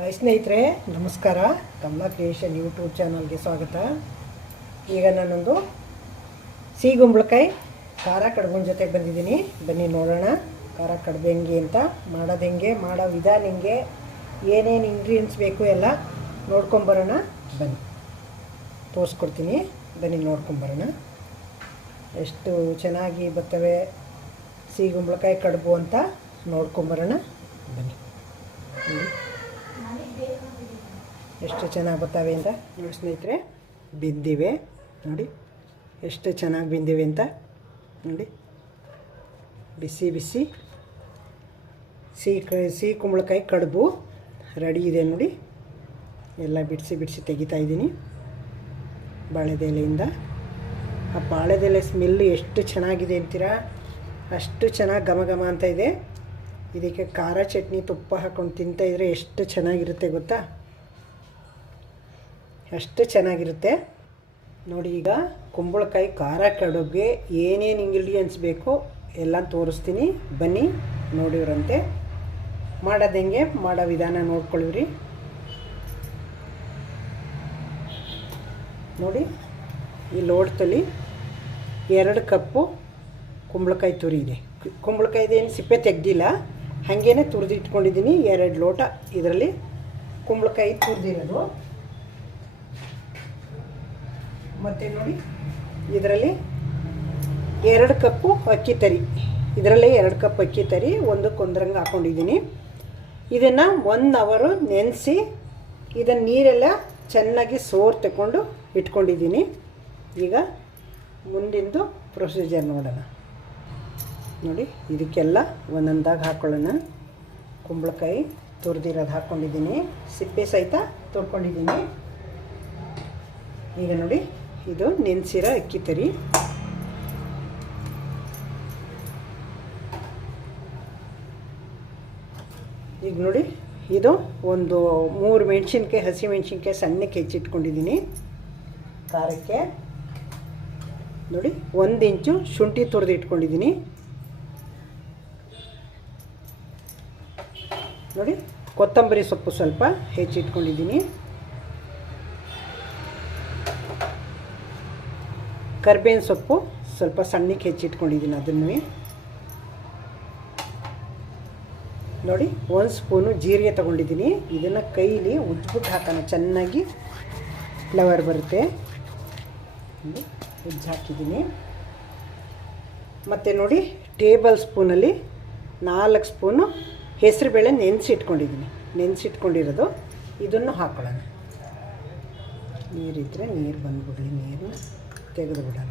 Hi ಸ್ನೇಹಿತರೆ, ನಮಸ್ಕಾರ. Kamala creation YouTube ಚಾನಲ್ಗೆ ಸ್ವಾಗತ. ಈಗ ನಾನೊಂದು ಸಿಗುಂಬಳಕಾಯಿ ಖಾರ ಕಡುಬಿನ ಜೊತೆ ಬಂದಿದ್ದೀನಿ. ಬನ್ನಿ ನೋಡೋಣ ಖಾರ ಕಡುಬು ಹೆಂಗೆ ಅಂತ, ಮಾಡೋದು ಹೆಂಗೆ, ಮಾಡೋ ವಿಧಾನ ಹೆಂಗೆ, ಏನೇನು ಇಂಗ್ರೀಡಿಯೆಂಟ್ಸ್ ಬೇಕು ಎಲ್ಲ ನೋಡ್ಕೊಂಬರೋಣ. ಬನ್ನಿ ತೋರಿಸ್ಕೊಡ್ತೀನಿ. ಬನ್ನಿ ನೋಡ್ಕೊಂಬರೋಣ. ಎಷ್ಟು ಚೆನ್ನಾಗಿ ಬರ್ತವೆ ಸಿಗುಂಬಳಕಾಯಿ ಕಡುಬು ಅಂತ ನೋಡ್ಕೊಂಬರೋಣ. ಬನ್ನಿ ಎಷ್ಟು ಚೆನ್ನಾಗಿ ಬರ್ತವೆ ಅಂತ ನೋಡಿ ಸ್ನೇಹಿತರೆ. ಬೆಂದಿವೆ ನೋಡಿ, ಎಷ್ಟು ಚೆನ್ನಾಗಿ ಬೆಂದಿವೆ ಅಂತ ನೋಡಿ. ಬಿಸಿ ಬಿಸಿ ಸಿಹಿ ಕುಂಬಳಕಾಯಿ ಕಡುಬು ರೆಡಿ ಇದೆ ನೋಡಿ. ಎಲ್ಲ ಬಿಡಿಸಿ ತೆಗಿತಾ ಇದ್ದೀನಿ ಬಾಳೆದೆಲೆಯಿಂದ. ಆ ಬಾಳೆದೆಲೆ ಸ್ಮೆಲ್ಲು ಎಷ್ಟು ಚೆನ್ನಾಗಿದೆ ಅಂತೀರಾ, ಅಷ್ಟು ಚೆನ್ನಾಗಿ ಘಮ ಘಮ ಅಂತ ಇದೆ. ಇದಕ್ಕೆ ಖಾರ ಚಟ್ನಿ ತುಪ್ಪ ಹಾಕ್ಕೊಂಡು ತಿಂತಾಯಿದ್ರೆ ಎಷ್ಟು ಚೆನ್ನಾಗಿರುತ್ತೆ ಗೊತ್ತಾ, ಅಷ್ಟು ಚೆನ್ನಾಗಿರುತ್ತೆ ನೋಡಿ. ಈಗ ಕುಂಬಳಕಾಯಿ ಖಾರ ಕಡುಬಿಗೆ ಏನೇನು ಇಂಗ್ರೀಡಿಯೆಂಟ್ಸ್ ಬೇಕು ಎಲ್ಲ ತೋರಿಸ್ತೀನಿ. ಬನ್ನಿ ನೋಡಿವ್ರಂತೆ. ಮಾಡೋದು ಹೆಂಗೆ, ಮಾಡೋ ವಿಧಾನ ನೋಡ್ಕೊಳ್ಳಿವ್ರಿ. ನೋಡಿ, ಈ ಲೋಟದಲ್ಲಿ 2 ಕಪ್ಪು ಕುಂಬಳಕಾಯಿ ತುರಿ ಇದೆ. ಕುಂಬಳಕಾಯಿದೇನು ಸಿಪ್ಪೆ ತೆಗ್ದಿಲ್ಲ, ಹಾಗೇ ತುರಿದಿಟ್ಕೊಂಡಿದ್ದೀನಿ. 2 ಲೋಟ ಇದರಲ್ಲಿ ಕುಂಬಳಕಾಯಿ ತುರಿದಿರೋದು. ಮತ್ತು ನೋಡಿ, ಇದರಲ್ಲಿ 2 ಕಪ್ಪು ಅಕ್ಕಿ ತರಿ, ಇದರಲ್ಲಿ 2 ಕಪ್ ಅಕ್ಕಿ ತರಿ ಒಂದಕ್ಕೊಂದರಂಗೆ ಹಾಕ್ಕೊಂಡಿದ್ದೀನಿ. ಇದನ್ನು 1 ಅವರು ನೆನೆಸಿ ಇದನ್ನು ನೀರೆಲ್ಲ ಚೆನ್ನಾಗಿ ಸೋರ್ ತಗೊಂಡು ಇಟ್ಕೊಂಡಿದ್ದೀನಿ. ಈಗ ಮುಂದಿಂದು ಪ್ರೊಸೀಜರ್ ನೋಡೋಣ. ನೋಡಿ, ಇದಕ್ಕೆಲ್ಲ ಒಂದೊಂದಾಗಿ ಹಾಕ್ಕೊಳ್ಳೋಣ. ಕುಂಬಳಕಾಯಿ ತುರಿದಿರೋದು ಹಾಕ್ಕೊಂಡಿದ್ದೀನಿ, ಸಿಪ್ಪೆ ಸಹಿತ ತೊಳ್ಕೊಂಡಿದ್ದೀನಿ. ಈಗ ನೋಡಿ, ಇದು ನೆನೆಸಿರೋ ಅಕ್ಕಿ ತರಿ. ಈಗ ನೋಡಿ, ಇದು ಒಂದು 3 ಮೆಣಸಿನ್ಕಾಯಿ, ಹಸಿ ಮೆಣಸಿನ್ಕಾಯಿ ಸಣ್ಣಕ್ಕೆ ಹೆಚ್ಚಿಟ್ಕೊಂಡಿದ್ದೀನಿ ಖಾರಕ್ಕೆ. ನೋಡಿ, 1 ಇಂಚು ಶುಂಠಿ ತುರಿದು ಇಟ್ಕೊಂಡಿದ್ದೀನಿ. ನೋಡಿ, ಕೊತ್ತಂಬರಿ ಸೊಪ್ಪು ಸ್ವಲ್ಪ ಹೆಚ್ಚಿಟ್ಕೊಂಡಿದ್ದೀನಿ. ಕರ್ಬೇವಿನ ಸೊಪ್ಪು ಸ್ವಲ್ಪ ಸಣ್ಣಕ್ಕೆ ಹೆಚ್ಚಿಟ್ಕೊಂಡಿದ್ದೀನಿ, ಅದನ್ನು ನೋಡಿ. 1 ಸ್ಪೂನು ಜೀರಿಗೆ ತೊಗೊಂಡಿದ್ದೀನಿ. ಇದನ್ನು ಕೈಲಿ ಉಜ್ಜಿಬಿಟ್ಟು ಹಾಕೋಣ, ಚೆನ್ನಾಗಿ ಫ್ಲೇವರ್ ಬರುತ್ತೆ. ಉಜ್ಜಿ ಹಾಕಿದ್ದೀನಿ. ಮತ್ತು ನೋಡಿ, ಟೇಬಲ್ ಸ್ಪೂನಲ್ಲಿ 4 ಸ್ಪೂನು ಹೆಸರುಬೇಳೆ ನೆನೆಸಿಟ್ಕೊಂಡಿರೋದು. ಇದನ್ನು ಹಾಕೊಳ್ಳೋಣ. ನೀರಿದ್ದರೆ ನೀರು ಬಂದುಬಿಡಲಿ, ನೀರು ತೆಗೆದು ಬಿಡೋಣ.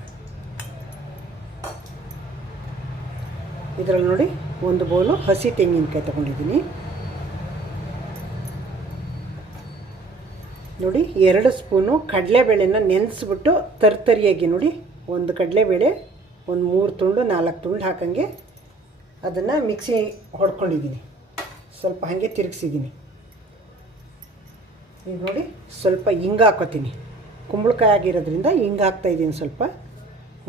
ಇದರಲ್ಲಿ ನೋಡಿ, 1 ಬೌಲು ಹಸಿ ತೆಂಗಿನಕಾಯಿ ತೊಗೊಂಡಿದ್ದೀನಿ. ನೋಡಿ, 2 ಸ್ಪೂನು ಕಡಲೆಬೇಳೆನ ನೆನೆಸ್ಬಿಟ್ಟು ತರಿಯಾಗಿ ನೋಡಿ, 1 ಕಡಲೆಬೇಳೆ 3 ತುಂಡು 4 ತುಂಡು ಹಾಕಂಗೆ ಅದನ್ನು ಮಿಕ್ಸಿ ಹೊಡ್ಕೊಂಡಿದ್ದೀನಿ. ಸ್ವಲ್ಪ ಹಾಗೆ ತಿರುಗಿಸಿದ್ದೀನಿ. ಈಗ ನೋಡಿ, ಸ್ವಲ್ಪ ಹಿಂಗೆ ಹಾಕೋತೀನಿ. ಕುಂಬಳಕಾಯಿ ಆಗಿರೋದ್ರಿಂದ ಹಿಂಗೆ ಹಾಕ್ತಾಯಿದ್ದೀನಿ. ಸ್ವಲ್ಪ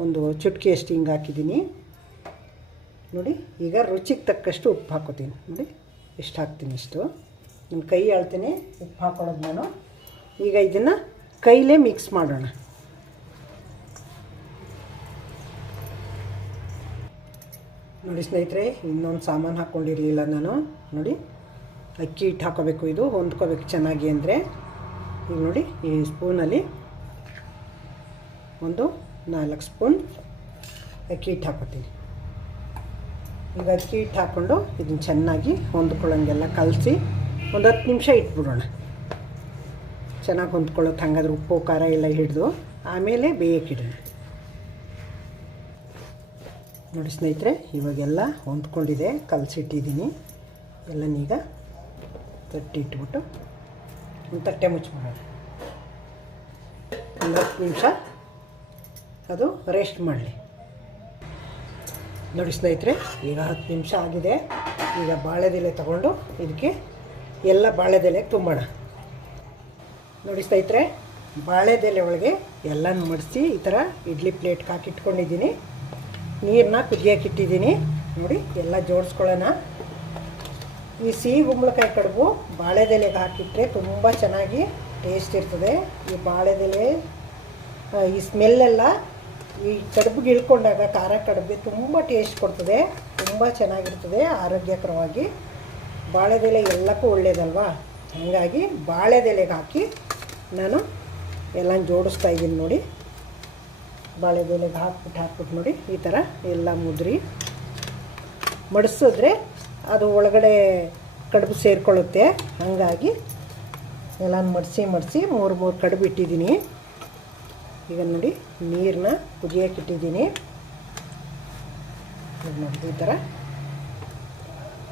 ಒಂದು ಚುಟ್ಕಿಯಷ್ಟು ಹಿಂಗೆ ಹಾಕಿದ್ದೀನಿ ನೋಡಿ. ಈಗ ರುಚಿಗೆ ತಕ್ಕಷ್ಟು ಉಪ್ಪು ಹಾಕೋತೀನಿ. ನೋಡಿ, ಎಷ್ಟು ಹಾಕ್ತೀನಿ ಇಷ್ಟು. ನನ್ನ ಕೈ ಅಳ್ತೀನಿ ಉಪ್ಪು ಹಾಕೊಳ್ಳೋದು ನಾನು. ಈಗ ಇದನ್ನು ಕೈಲೇ ಮಿಕ್ಸ್ ಮಾಡೋಣ. ನೋಡಿ ಸ್ನೇಹಿತರೆ, ಇನ್ನೊಂದು ಸಾಮಾನು ಹಾಕ್ಕೊಂಡಿರಲಿಲ್ಲ ನಾನು. ನೋಡಿ, ಅಕ್ಕಿ ಹಿಟ್ಟು ಹಾಕೋಬೇಕು, ಇದು ಹೊಂದ್ಕೋಬೇಕು ಚೆನ್ನಾಗಿ ಅಂದರೆ. ಈಗ ನೋಡಿ, ಈ ಸ್ಪೂನಲ್ಲಿ ಒಂದು 4 ಸ್ಪೂನ್ ಅಕ್ಕಿ ಹಿಟ್ಟು ಹಾಕೋತೀನಿ. ಈಗ ಅಕ್ಕಿ ಹಿಟ್ಟು ಹಾಕ್ಕೊಂಡು ಇದನ್ನು ಚೆನ್ನಾಗಿ ಹೊಂದ್ಕೊಳ್ಳೋಂಗೆಲ್ಲ ಕಲಸಿ ಒಂದು 10 ನಿಮಿಷ ಇಟ್ಬಿಡೋಣ. ಚೆನ್ನಾಗಿ ಹೊಂದ್ಕೊಳ್ಳೋದು, ಹಂಗಾದ್ರೆ ಉಪ್ಪು ಖಾರ ಎಲ್ಲ ಹಿಡಿದು ಆಮೇಲೆ ಬೇಯಕ್ಕಿಡೋಣ. ನೋಡಿ ಸ್ನೇಹಿತರೆ, ಇವಾಗೆಲ್ಲ ಹೊಂದ್ಕೊಂಡಿದೆ, ಕಲಸಿಟ್ಟಿದ್ದೀನಿ ಎಲ್ಲನೀಗ. ತಟ್ಟಿ ಇಟ್ಬಿಟ್ಟು ಒಂದು ತಟ್ಟೆ ಮುಚ್ಚಿಬಿಡೋಣ. ಒಂದು 10 ನಿಮಿಷ ಅದು ರೆಸ್ಟ್ ಮಾಡಲಿ. ನೋಡಿ ಸ್ನೇಹಿತರೆ, ಈಗ 10 ನಿಮಿಷ ಆಗಿದೆ. ಈಗ ಬಾಳೆದೆಲೆ ತಗೊಂಡು ಇದಕ್ಕೆ ಎಲ್ಲ ಬಾಳೆದೆಲೆಗೆ ತುಂಬೋಣ. ನೋಡಿ ಸ್ನೇಹಿತರೆ, ಬಾಳೆದೆಲೆ ಒಳಗೆ ಎಲ್ಲನೂ ಮಡಿಸಿ ಈ ಥರ ಇಡ್ಲಿ ಪ್ಲೇಟ್ಗೆ ಹಾಕಿಟ್ಕೊಂಡಿದ್ದೀನಿ. ನೀರನ್ನ ಕುದಿಯೋಕೆ ಇಟ್ಟಿದ್ದೀನಿ. ನೋಡಿ, ಎಲ್ಲ ಜೋಡಿಸ್ಕೊಳ್ಳೋಣ. ಈ ಸಿಹಿ ಕುಂಬಳಕಾಯಿ ಕಡುಬು ಬಾಳೆದೆಲೆಗೆ ಹಾಕಿಟ್ರೆ ತುಂಬ ಚೆನ್ನಾಗಿ ಟೇಸ್ಟ್ ಇರ್ತದೆ. ಈ ಬಾಳೆದೆಲೆ ಈ ಸ್ಮೆಲ್ಲೆಲ್ಲ ಈ ಕಡುಬಿಗೆ ಇಳ್ಕೊಂಡಾಗ ಖಾರ ಕಡುಬಿಗೆ ತುಂಬ ಟೇಸ್ಟ್ ಕೊಡ್ತದೆ, ತುಂಬ ಚೆನ್ನಾಗಿರ್ತದೆ, ಆರೋಗ್ಯಕರವಾಗಿ. ಬಾಳೆದೆಲೆ ಎಲ್ಲಕ್ಕೂ ಒಳ್ಳೆಯದಲ್ವಾ, ಹಾಗಾಗಿ ಬಾಳೆದೆಲೆಗೆ ಹಾಕಿ ನಾನು ಎಲ್ಲ ಜೋಡಿಸ್ತಾ ಇದ್ದೀನಿ ನೋಡಿ. ಬಾಳೆದೆಲೆಗೆ ಹಾಕ್ಬಿಟ್ಟು ನೋಡಿ, ಈ ಥರ ಎಲ್ಲ ಮುದ್ರಿ ಮಡಿಸಿದ್ರೆ ಅದು ಒಳಗಡೆ ಕಡುಬು ಸೇರಿಕೊಳ್ಳುತ್ತೆ. ಹಾಗಾಗಿ ಎಲ್ಲ ಮಡಿಸಿ 3 ಕಡುಬು ಇಟ್ಟಿದ್ದೀನಿ. ಈಗ ನೋಡಿ ನೀರನ್ನ ಕುದಿಯೋಕೆ ಇಟ್ಟಿದ್ದೀನಿ ನೋಡಿ. ಈ ಥರ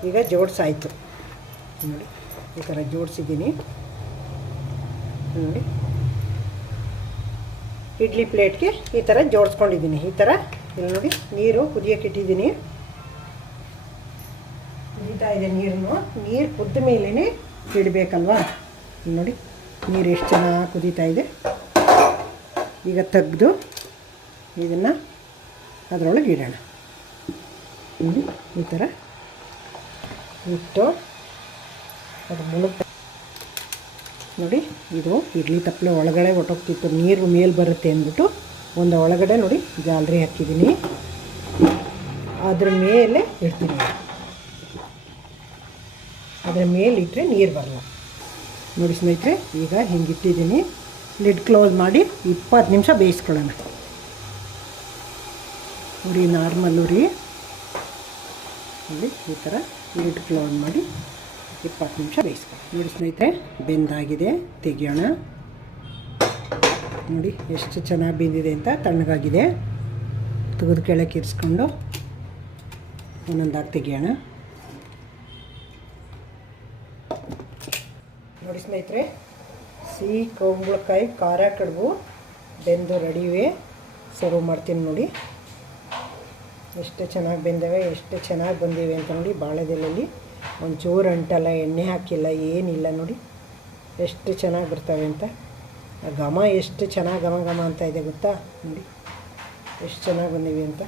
ಈಗ ಜೋಡಿಸಾಯಿತು ನೋಡಿ, ಈ ಥರ ಜೋಡಿಸಿದ್ದೀನಿ ನೋಡಿ. ಇಡ್ಲಿ ಪ್ಲೇಟ್ಗೆ ಈ ಥರ ಜೋಡಿಸ್ಕೊಂಡಿದ್ದೀನಿ. ಈ ಥರ ಇಲ್ಲಿ ನೋಡಿ ನೀರು ಕುದಿಯೋಕೆ ಇಟ್ಟಿದ್ದೀನಿ. ಕುದೀತಾ ಇದೆ ನೀರು ಕುದ್ದ ಮೇಲೇ ಇಡಬೇಕಲ್ವಾ. ನೋಡಿ ನೀರು ಎಷ್ಟು ಚೆನ್ನಾಗಿ ಕುದೀತಾ ಇದೆ. ಈಗ ತೆಗೆದು ಇದನ್ನು ಅದರೊಳಗೆ ಇಡೋಣ ನೋಡಿ. ಈ ಥರ ಇಟ್ಟು ಅದು ಮುಳುಗ್ತಾ ನೋಡಿ. ಇದು ಇಡ್ಲಿ ತಪ್ಪಲೆ ಒಳಗಡೆ ಹೊಟ್ಟೋಗ್ತಿತ್ತು, ನೀರು ಮೇಲೆ ಬರುತ್ತೆ ಅಂದ್ಬಿಟ್ಟು ಒಂದು ಒಳಗಡೆ ನೋಡಿ ಜಾಲರಿ ಹಾಕಿದ್ದೀನಿ, ಅದ್ರ ಮೇಲೆ ಇಡ್ತೀನಿ. ಅದರ ಮೇಲಿಟ್ಟರೆ ನೀರು ಬರಲ್ಲ ನೋಡಿ ಸ್ನೇಹಿತರೆ. ಈಗ ಹಿಂಗಿಟ್ಟಿದ್ದೀನಿ. ಲಿಡ್ ಕ್ಲೋಸ್ ಮಾಡಿ 20 ನಿಮಿಷ ಬೇಯಿಸ್ಕೊಳ್ಳೋಣ ನೋಡಿ. ನಾರ್ಮಲ್ಲು ರೀ ನೋಡಿ, ಈ ಥರ ಲಿಡ್ ಕ್ಲೋಸ್ ಮಾಡಿ 20 ನಿಮಿಷ ಬೇಯಿಸ್ಕೊಳ್ಳಿ ನೋಡಿ ಸ್ನೇಹಿತರೆ. ಬೆಂದಾಗಿದೆ, ತೆಗಿಯೋಣ ನೋಡಿ ಎಷ್ಟು ಚೆನ್ನಾಗಿ ಬೆಂದಿದೆ ಅಂತ. ತಣ್ಣಗಾಗಿದೆ, ತೆಗೆದು ಕೆಳಕ್ಕೆ ಇರಿಸ್ಕೊಂಡು ಒಂದೊಂದಾಗಿ ತೆಗಿಯೋಣ ನೋಡಿ ಸ್ನೇಹಿತರೆ. ಸಿಹಿ ಕುಂಬಳಕಾಯಿ ಖಾರ ಕಡುಬು ಬೆಂದು ರೆಡಿವೆ. ಸರ್ವ್ ಮಾಡ್ತೀನಿ ನೋಡಿ. ಎಷ್ಟು ಚೆನ್ನಾಗಿ ಬೆಂದವೆ, ಎಷ್ಟು ಚೆನ್ನಾಗಿ ಬಂದಿವೆ ಅಂತ ನೋಡಿ. ಬಾಳೆದೆಲೆಯಲ್ಲಿ ಒಂಚೂರು ಅಂಟಲ್ಲ, ಎಣ್ಣೆ ಹಾಕಿಲ್ಲ, ಏನಿಲ್ಲ ನೋಡಿ ಎಷ್ಟು ಚೆನ್ನಾಗಿ ಬರ್ತವೆ ಅಂತ. ಘಮ ಎಷ್ಟು ಚೆನ್ನಾಗಿ ಘಮ ಅಂತ ಇದೆ ಗೊತ್ತಾ ನೋಡಿ, ಎಷ್ಟು ಚೆನ್ನಾಗಿ ಬಂದಿವೆ ಅಂತ.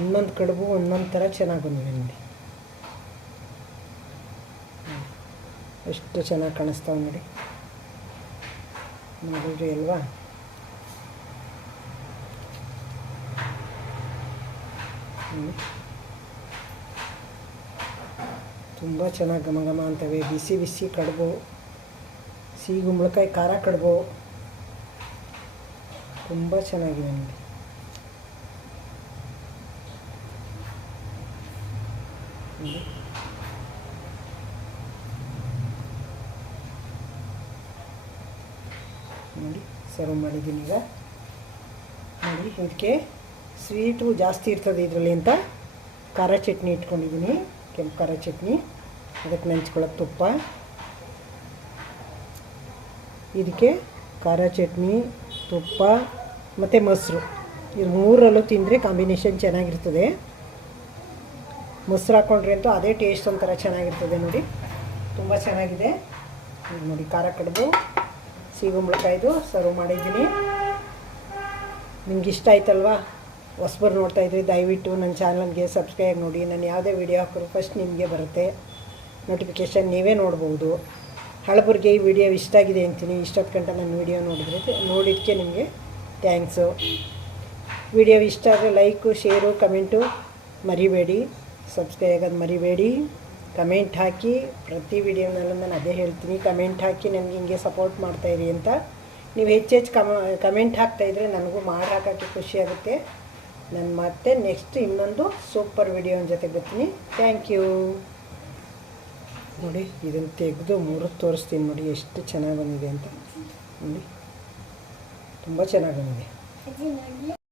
ಒಂದೊಂದು ಕಡುಬು ಒಂದೊಂದು ಥರ ಚೆನ್ನಾಗಿ ಬಂದಿವೆ ನೋಡಿ. ಎಷ್ಟು ಚೆನ್ನಾಗಿ ಕಾಣಿಸ್ತಾವೆ ನೋಡಿ, ನೋಡಿದ್ರಿ ಅಲ್ವಾ. ತುಂಬ ಚೆನ್ನಾಗಿ ಘಮ ಅಂತವೆ. ಬಿಸಿ ಬಿಸಿ ಕಡುಬು, ಸಿಹಿ ಕುಂಬಳಕಾಯಿ ಖಾರ ಕಡುಬು ತುಂಬ ಚೆನ್ನಾಗಿದೆ ನೋಡಿ. ನೋಡಿ ಸರ್ವ್ ಮಾಡಿದ್ದೀನಿ. ಈಗ ನೋಡಿ ಇದಕ್ಕೆ ಸ್ವೀಟು ಜಾಸ್ತಿ ಇರ್ತದೆ ಇದರಲ್ಲಿ ಅಂತ ಖಾರ ಚಟ್ನಿ ಇಟ್ಕೊಂಡಿದ್ದೀನಿ, ಕೆಂಪು ಖಾರ ಚಟ್ನಿ. ಅದಕ್ಕೆ ನೆಂಚ್ಕೊಳ್ಳೋಕೆ ತುಪ್ಪ, ಇದಕ್ಕೆ ಖಾರ ಚಟ್ನಿ, ತುಪ್ಪ ಮತ್ತು ಮೊಸರು, ಇದು ಮೂರಲ್ಲೂ ತಿಂದರೆ ಕಾಂಬಿನೇಷನ್ ಚೆನ್ನಾಗಿರ್ತದೆ. ಮೊಸರು ಹಾಕ್ಕೊಂಡ್ರೆ ಅಂತೂ ಅದೇ ಟೇಸ್ಟ್ ಒಂಥರ ಚೆನ್ನಾಗಿರ್ತದೆ ನೋಡಿ, ತುಂಬ ಚೆನ್ನಾಗಿದೆ ನೋಡಿ. ಖಾರ ಕಡುಬು ಸಿಹಿ ಕುಂಬಳಕಾಯಿದು ಸರ್ವ್ ಮಾಡಿದ್ದೀನಿ. ನಿಮ್ಗೆ ಇಷ್ಟ ಆಯ್ತಲ್ವಾ? ಹೊಸಬರು ನೋಡ್ತಾಯಿದ್ರಿ ದಯವಿಟ್ಟು ನನ್ನ ಚಾನಲ್ಗೆ ಸಬ್ಸ್ಕ್ರೈಬ್ ನೋಡಿ. ನಾನು ಯಾವುದೇ ವಿಡಿಯೋ ಹಾಕಿದ್ರು ಫಸ್ಟ್ ನಿಮಗೆ ಬರುತ್ತೆ ನೋಟಿಫಿಕೇಷನ್, ನೀವೇ ನೋಡ್ಬೋದು. ಹಳಬರಿಗೆ ಈ ವಿಡಿಯೋ ಇಷ್ಟ ಆಗಿದೆ ಅಂತೀನಿ. ಇಷ್ಟೊತ್ತು ಗಂಟೆ ನನ್ನ ವಿಡಿಯೋ ನೋಡಿದ್ದಕ್ಕೆ ನಿಮಗೆ ಥ್ಯಾಂಕ್ಸು. ವಿಡಿಯೋ ಇಷ್ಟ ಆದರೆ ಲೈಕು, ಶೇರು, ಕಮೆಂಟು ಮರಿಬೇಡಿ. ಸಬ್ಸ್ಕ್ರೈಬ್ ಆಗೋದು ಮರಿಬೇಡಿ. ಕಮೆಂಟ್ ಹಾಕಿ, ಪ್ರತಿ ವಿಡಿಯೋನಲ್ಲೂ ನಾನು ಅದೇ ಹೇಳ್ತೀನಿ, ಕಮೆಂಟ್ ಹಾಕಿ ನನಗೆ ಹಿಂಗೆ ಸಪೋರ್ಟ್ ಮಾಡ್ತಾಯಿರಿ ಅಂತ. ನೀವು ಹೆಚ್ಚೆಚ್ಚು ಕಮೆಂಟ್ ಹಾಕ್ತಾಯಿದ್ರೆ ನನಗೂ ಮಾಡಿ ಹಾಕೋಕ್ಕೆ ಖುಷಿಯಾಗುತ್ತೆ. ನಾನು ಮತ್ತೆ ನೆಕ್ಸ್ಟ್ ಇನ್ನೊಂದು ಸೂಪರ್ ವಿಡಿಯೋನ ಜೊತೆ ಬರ್ತೀನಿ. Thank you. ನೋಡಿ ಇದನ್ನು ತೆಗೆದು ಮುರಿದು ತೋರಿಸ್ತೀನಿ ನೋಡಿ ಎಷ್ಟು ಚೆನ್ನಾಗಿ ಬಂದಿದೆ ಅಂತ ನೋಡಿ, ತುಂಬ ಚೆನ್ನಾಗಿ ಬಂದಿದೆ.